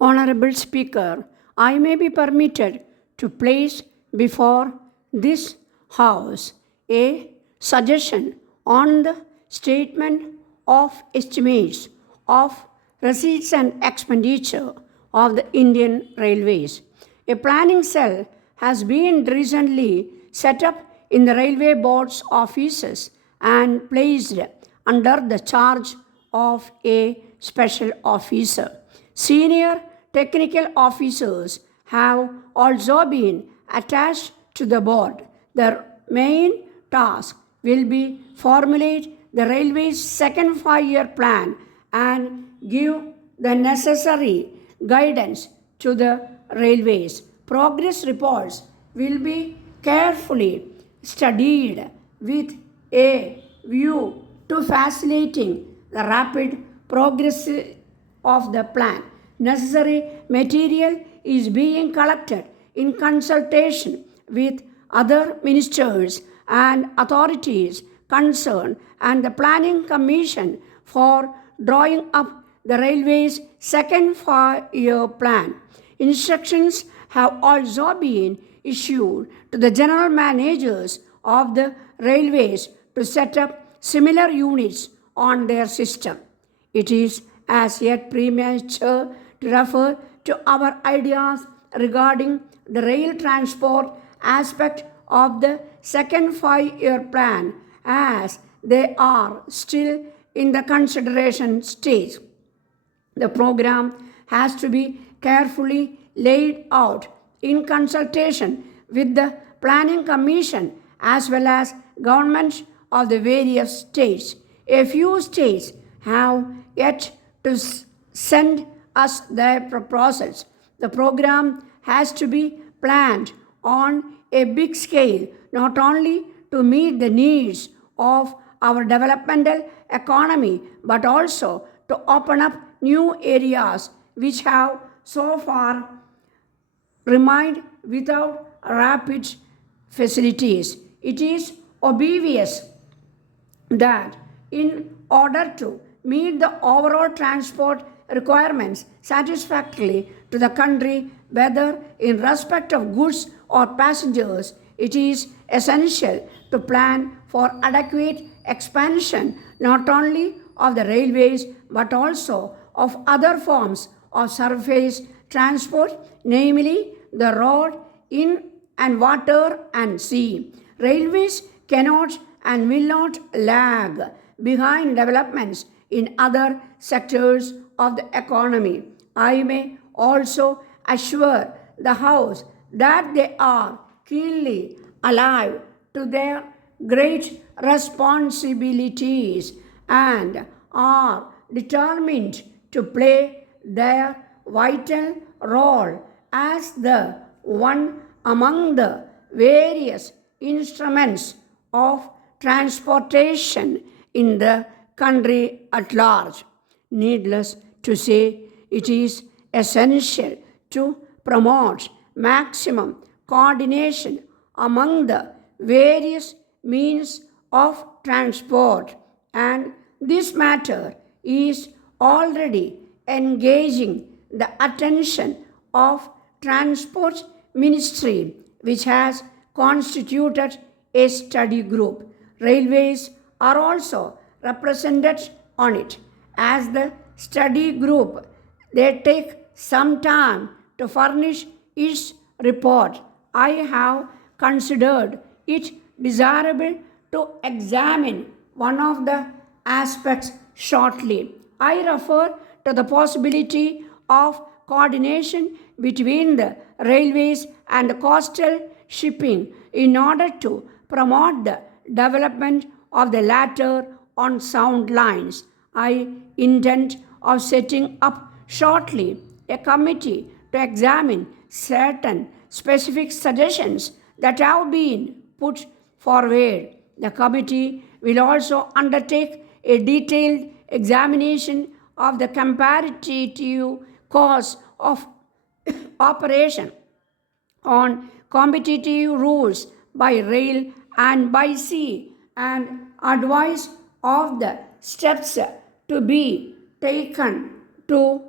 Honorable Speaker, I may be permitted to place before this House a suggestion on the statement of estimates of receipts and expenditure of the Indian Railways. A planning cell has been recently set up in the Railway Board's offices and placed under the charge of a special officer. Senior technical officers have also been attached to the board. Their main task will be formulate the railway's second 5-year plan and give the necessary guidance to the railways. Progress reports will be carefully studied with a view to facilitating the rapid progress of the plan. Necessary material is being collected in consultation with other ministers and authorities concerned and the Planning Commission for drawing up the railway's second 5-year plan. Instructions have also been issued to the general managers of the railways to set up similar units on their system. It is as yet premature to refer to our ideas regarding the rail transport aspect of the second 5-year plan as they are still in the consideration stage. The program has to be carefully laid out in consultation with the Planning Commission as well as governments of the various states. A few states have yet to send us their proposals. The program has to be planned on a big scale, not only to meet the needs of our developmental economy, but also to open up new areas which have so far remained without rapid facilities. It is obvious that in order to meet the overall transport requirements satisfactorily to the country, whether in respect of goods or passengers, it is essential to plan for adequate expansion not only of the railways but also of other forms of surface transport, namely the road, in and water and sea. Railways cannot and will not lag behind developments in other sectors of the economy. I may also assure the House that they are keenly alive to their great responsibilities and are determined to play their vital role as the one among the various instruments of transportation in the country at large. Needless to say, it is essential to promote maximum coordination among the various means of transport, and this matter is already engaging the attention of Transport Ministry, which has constituted a study group. Railways are also represented on it. As the study group, they take some time to furnish its report. I have considered it desirable to examine one of the aspects shortly. I refer to the possibility of coordination between the railways and coastal shipping in order to promote the development of the latter on sound lines. I intend of setting up shortly a committee to examine certain specific suggestions that have been put forward. The committee will also undertake a detailed examination of the comparative cost of operation on competitive rules by rail and by sea and advice of the steps to be taken to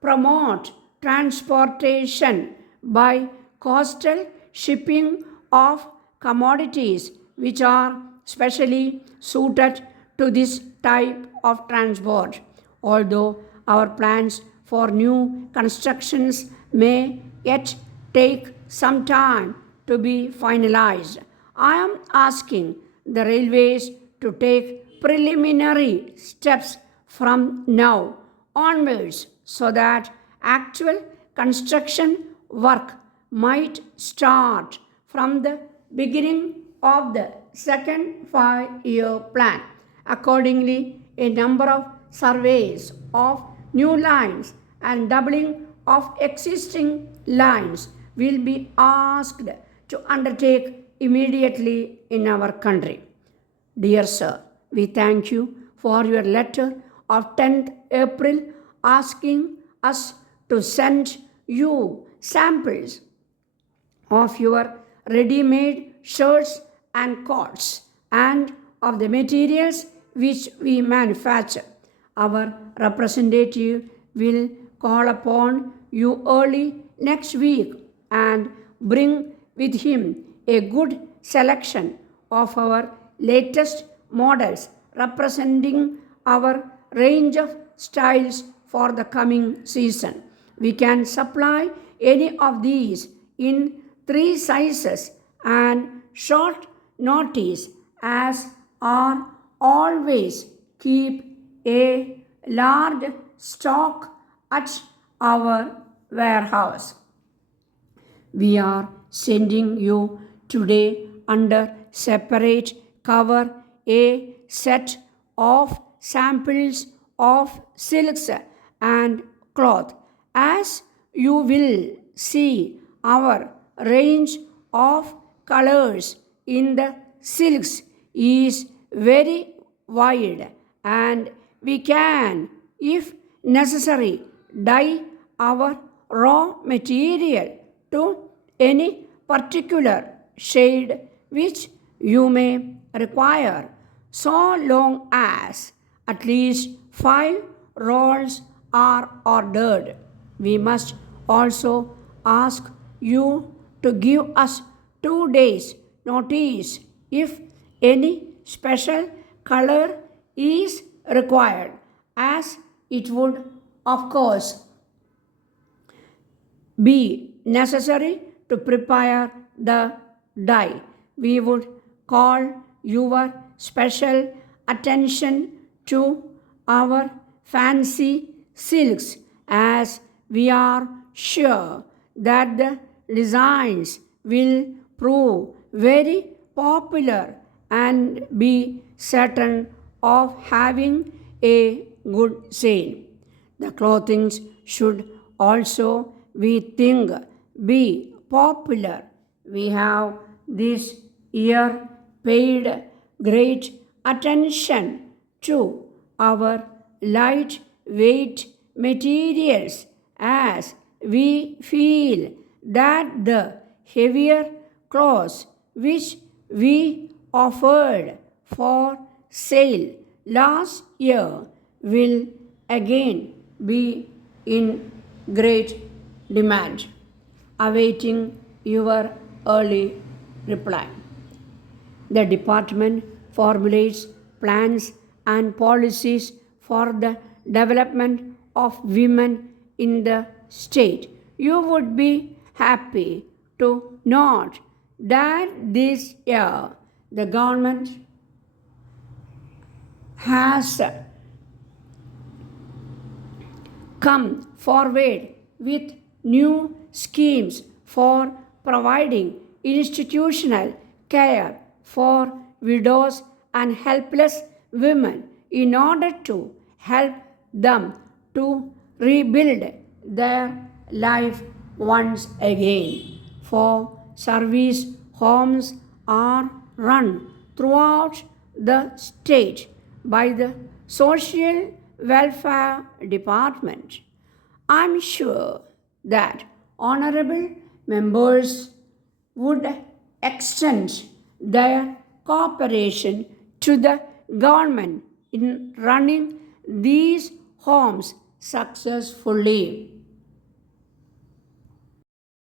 promote transportation by coastal shipping of commodities which are specially suited to this type of transport. Although our plans for new constructions may yet take some time to be finalized, I am asking the railways to take preliminary steps from now onwards so that actual construction work might start from the beginning of the second 5-year plan. Accordingly, a number of surveys of new lines and doubling of existing lines will be asked to undertake immediately in our country. Dear Sir, we thank you for your letter of 10th April asking us to send you samples of your ready-made shirts and coats and of the materials which we manufacture. Our representative will call upon you early next week and bring with him a good selection of our latest models representing our range of styles for the coming season. We can supply any of these in 3 sizes and short notice, as are always keep a large stock at our warehouse. We are sending you today under separate cover a set of samples of silks and cloth. As you will see, our range of colors in the silks is very wide, and we can, if necessary, dye our raw material to any particular shade which you may require, so long as at least 5 rolls are ordered. We must also ask you to give us 2 days' notice if any special color is required, as it would, of course, be necessary to prepare the dye. We would call your special attention to our fancy silks, as we are sure that the designs will prove very popular and be certain of having a good sale. The clothing should also, we think, be popular. We have this year paid great attention to our lightweight materials, as we feel that the heavier clothes which we offered for sale last year will again be in great demand. Awaiting your early reply. The department formulates plans and policies for the development of women in the state. You would be happy to note that this year the government has come forward with new schemes for providing institutional care for widows and helpless women in order to help them to rebuild their life once again. For service homes are run throughout the state by the Social Welfare Department. I am sure that honorable members would extend their cooperation to the government in running these homes successfully.